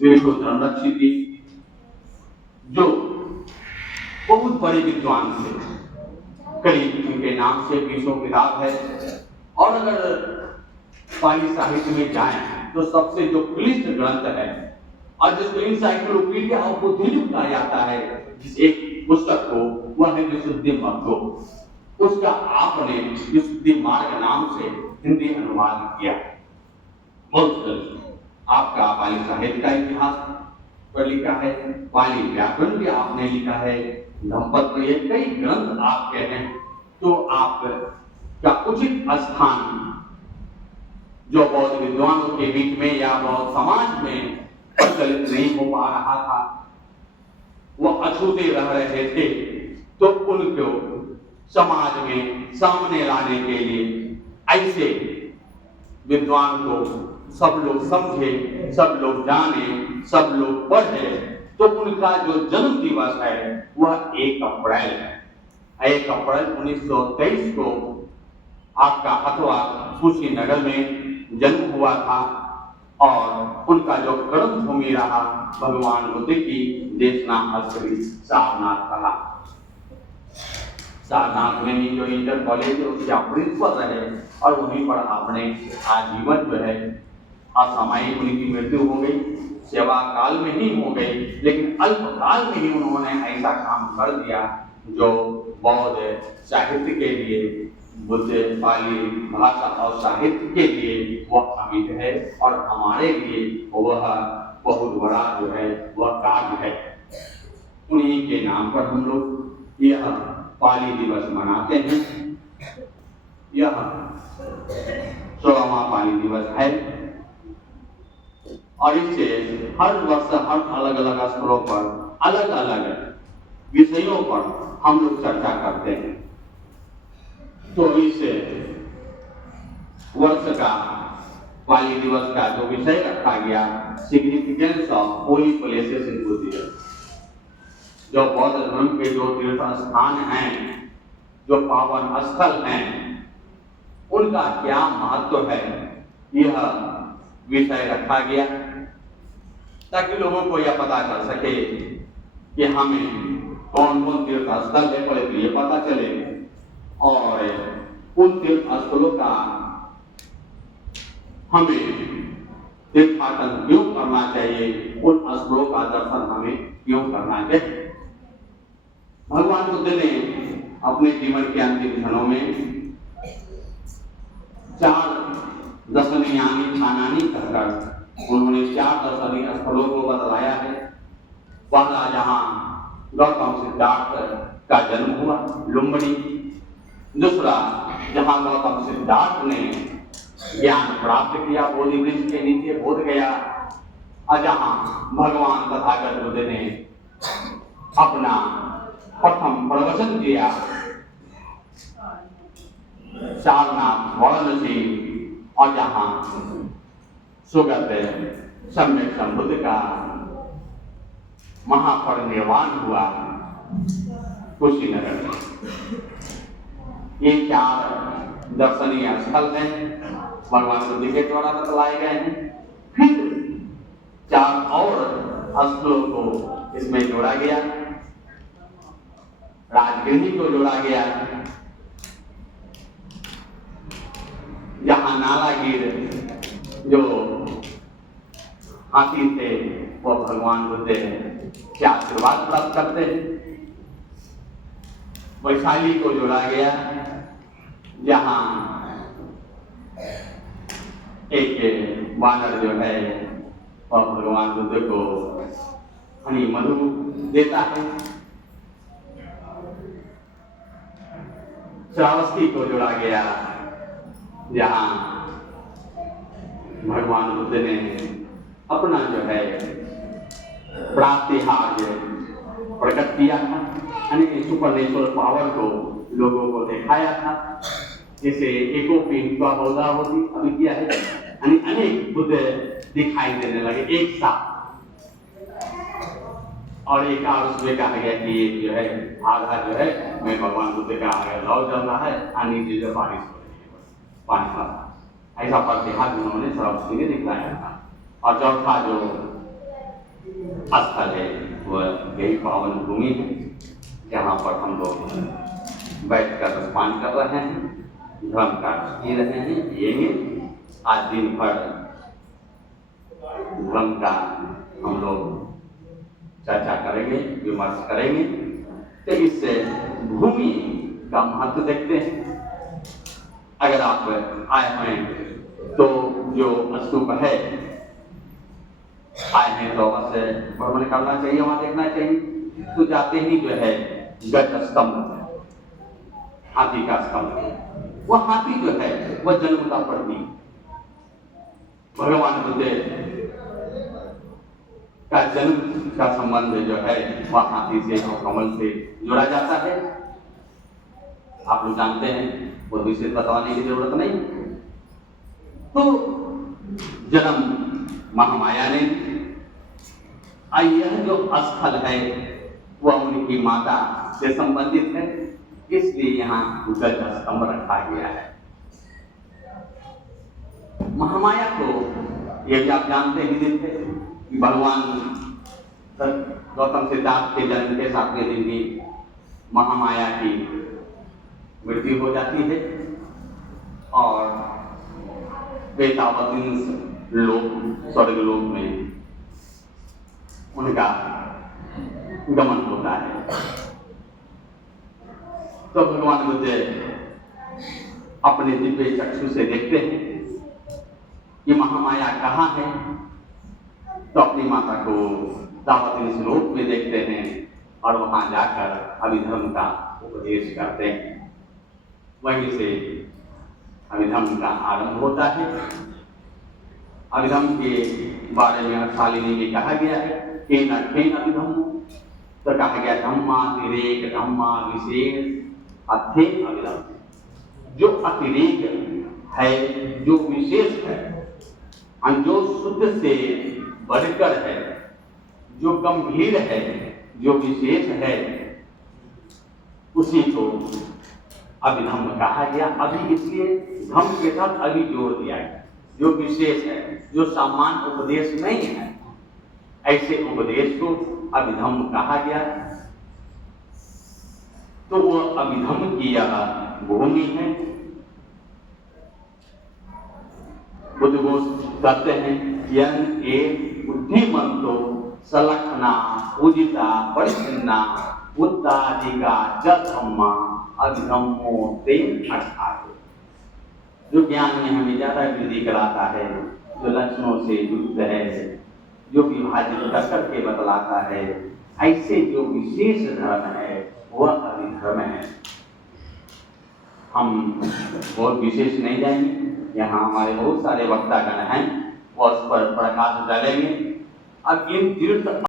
वे तो धर्मरक्षी थी, जो बहुत बड़े विद्वान थे, करीब उनके नाम से 20 किताब है। और अगर पाली साहित्य में जाएं तो सबसे जो क्लिष्ट ग्रंथ है और जिसको इंसाइक्लोपीडिया ऑफ बुद्धिज्म कहा जाता है, जिस एक पुस्तक को, वह है विशुद्धि मार्ग। उसका आपने विशुद्धि मार्ग नाम से हिंदी अनुवाद किया। बहुत जल्द आपका पाली साहित्य का इतिहास पर लिखा है, पाली व्याकरण भी आपने लिखा है, धम्मपत्र, ये कई ग्रंथ आपके हैं। तो आप का उचित स्थान जो बौद्ध विद्वानों के बीच में या बौद्ध समाज में प्रचलित नहीं हो पा रहा था, वह अछूते रह रहे थे, तो उनको समाज में सामने लाने के लिए ऐसे विद्वान को सब लोग समझे, सब लोग जाने, सब लोग पढ़े, तो उनका जो जन्म दिवस है वह 1 अप्रैल है। 1 अप्रैल 1923 को आपका हथवा कुशीनगर में जन्म हुआ था और उनका जो कर्म भूमि रहा भगवान बुद्ध की देशना स्थली सारनाथ रहा। सारनाथ में ही जो इंटर कॉलेज है उसके प्रिंसिपल रहे और वहीं पर आपने आजीवन जो है, असामयिक उनकी मृत्यु हो गई, सेवा काल में ही हो गई, लेकिन अल्पकाल में ही उन्होंने ऐसा काम कर दिया जो बौद्ध साहित्य के लिए, बुद्ध पाली भाषा और साहित्य के लिए वह अमिट है और हमारे लिए वह बहुत बड़ा जो है वह कार्य है। उन्हीं के नाम पर हम लोग यह पाली दिवस मनाते हैं। यह 16वां पाली दिवस है और इससे हर वर्ष हर अलग अलग स्तरों पर अलग अलग विषयों पर हम लोग चर्चा करते हैं। तो इस वर्ष का पाली दिवस का जो विषय रखा गया, significance of Holi places in Buddhism, जो बौद्ध धर्म के जो तीर्थ स्थान हैं, जो पावन स्थल हैं, उनका क्या महत्व है, यह विषय रखा गया ताकि लोगों को यह पता चल सके कि हमें कौन कौन तीर्थ स्थल है, पहले तो ये पता चले और उन तीर्थ स्थलों का हमें तीर्थाटन क्यों करना चाहिए, उन स्थलों का दर्शन हमें क्यों करना चाहिए। भगवान बुद्ध ने अपने जीवन के अंतिम क्षणों में 4 दर्शनीयानी स्थानानी कहकर उन्होंने 4 दर्शनीय स्थलों को बतलाया है। पहला जहां गौतम सिद्धार्थ का जन्म हुआ, लुम्बिनी। दूसरा जहां गौतम सिद्धार्थ ने ज्ञान प्राप्त किया बोधि वृक्ष के नीचे बोध गया, और जहां भगवान तथागत बुद्ध ने अपना प्रथम प्रवचन दिया, सारनाथ वाराणसी, और जहां सुगत सम्यक संबुद्ध का महापरिनिर्वाण हुआ कुशीनगर में। ये 4 दर्शनीय स्थल हैं, भगवान बुद्ध के द्वारा बतलाए गए हैं। फिर 4 और स्थलों को इसमें जोड़ा गया, राजगिरी को जोड़ा गया, जहां नालागिर जो हाथी थे वो भगवान बुद्ध के आशीर्वाद प्राप्त करते हैं। वैशाली को जोड़ा गया, जहां एक वानर जो है वह भगवान बुद्ध को हनी मधु देता है। श्रावस्ती को जोड़ा गया, जहां भगवान बुद्ध ने अपना जो है प्रातिहार्य प्रकट किया था, यानी सुपरनेचुरल पावर को लोगों को दिखाया था। जैसे एकोपिन का बहुधा होती अभी किया है, यानी अनेक बुद्ध दिखाई देने लगे एक साथ। और एक और उसमें कहा गया कि ये जो है आधा जो है मैं भगवान बुद्ध का लौ चल रहा है, नीचे जो बारिश हो रही है, पानी का ऐसा प्रतिहार उन्होंने श्रावस्ती ने दिखलाया था। और चौथा जो स्थल है वह यही पावन भूमि है, जहाँ पर हम लोग बैठकर पान कर रहे हैं, धर्म का पी रहे हैं, पिएंगे। आज दिन भर धर्म का हम लोग चर्चा करेंगे, विमर्श करेंगे। तो इस भूमि का महत्व देखते हैं। अगर आप आए हैं तो जो स्तूप है, आए हैं तो अवश्य भ्रमण करना चाहिए, वहां देखना चाहिए। तो जाते ही जो है गज स्तंभ, हाथी का स्तंभ, वह हाथी जो है वह जन्म का प्रतीक, भगवान बुद्ध का जन्म का संबंध जो है वह हाथी से और कमल से जोड़ा जाता है। आप लोग जानते हैं, वो विशेष बताने की जरूरत नहीं। तो जन्म महामाया ने, यह जो स्थल है वह उनकी माता से संबंधित है, इसलिए यहाँ गज स्तंभ रखा गया है। महामाया को ये भी आप जानते ही थे कि भगवान गौतम सिद्धार्थ के जन्म के 7वें दिन भी महामाया की मृत्यु हो जाती है और वेतावतींस लोक, स्वर्ग लोक में उनका गमन होता है। तो भगवान बुद्ध अपने दिव्य चक्षु से देखते हैं कि महामाया कहाँ है, तो अपनी माता को दावतींस लोक में देखते हैं और वहां जाकर अभिधर्म का उपदेश करते हैं। वहीं से अभिधर्म का आरंभ होता है। अभिधर्म के बारे में शालिनी में कहा गया है कि न अभिधर्म, तो कहा गया धम्मातिरेक धम्मा विशेष अथे अभिधर्म। जो अतिरेक है, जो विशेष है, जो शुद्ध से बढ़कर है, जो गंभीर है, जो विशेष है, उसी को अभिधम्म कहा गया। अभी इसलिए धम्म के साथ अभी जोड़ दिया गया, जो विशेष है, जो सामान्य उपदेश नहीं है, ऐसे उपदेश को अभिधम्म कहा गया। तो वह अभिधम्म की यह भूमि है। बुद्ध घोष कहते हैं यन ए बुद्धिमंतो सलखना पूजिता परिचिन्ना उत्ताधिका धम्मा अभिधम्मो तेन अर्थात। जो ज्ञान में हमें ज्यादा वृद्धि कराता है, जो लक्षणों से युक्त है, जो विभाजित करके बतलाता है, ऐसे जो विशेष धर्म है वह अभिधर्म है। हम बहुत विशेष नहीं जाएंगे, यहाँ हमारे बहुत सारे वक्तागण हैं, वो उस पर प्रकाश डालेंगे। अब इन तीर्थ